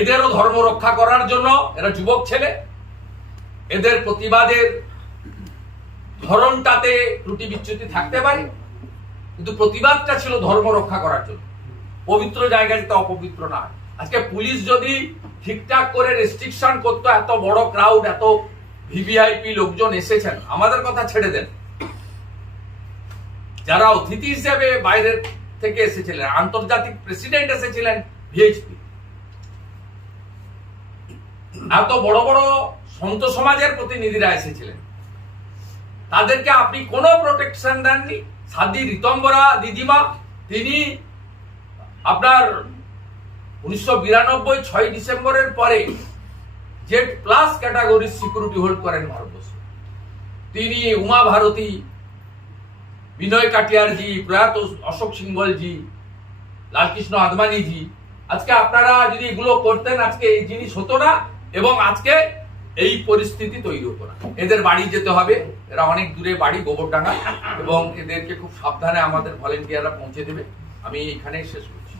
এদেরও ধর্ম রক্ষা করার জন্য, এরা যুবক ছেলে, এদের প্রতিবাদের ধরনটাতে ত্রুটি বিচ্যুতি থাকতে পারে, কিন্তু প্রতিবাদটা ছিল ধর্ম রক্ষা করার জন্য, পবিত্র জায়গায় যাতে অপবিত্র না হয়। আজকে পুলিশ যদি ঠিকঠাক করে রেস্ট্রিকশন করতো, এত বড় ক্রাউড, এত ভিভিআইপি লোকজন এসেছেন, আমাদের কথা ছেড়ে দেন, যারা অতিথি হিসেবে বাইরের থেকে এসেছিলেন, আন্তর্জাতিক প্রেসিডেন্ট এসেছিলেন ভিএইচপি, এত বড় বড় সন্ত সমাজের প্রতিনিধিরা এসেছিলেন, তাদেরকে আপনি কোনো প্রোটেকশন দেননি। সাধ্বী ঋতম্বরা দিদিমা, তিনি আপনার 1992 6 ডিসেম্বরের পরে জেড প্লাস ক্যাটাগরির সিকিউরিটি হোল্ড করেন ভারতবর্ষে। তিনি, উমা ভারতী, বিনয় কাটিয়ারজি, প্রয়াত অশোক সিংহলজি, লালকৃষ্ণ আদবানিজি, আজকে আপনারা যদি এগুলো করতেন, আজকে এই জিনিস হতো না এবং আজকে এই পরিস্থিতি তৈরি হতো না। এদের বাড়ি যেতে হবে, এরা অনেক দূরে বাড়ি, গোবরডাঙ্গা, এবং এদেরকে খুব সাবধানে আমাদের ভলেন্টিয়াররা পৌঁছে দেবে। আমি এখানেই শেষ করছি।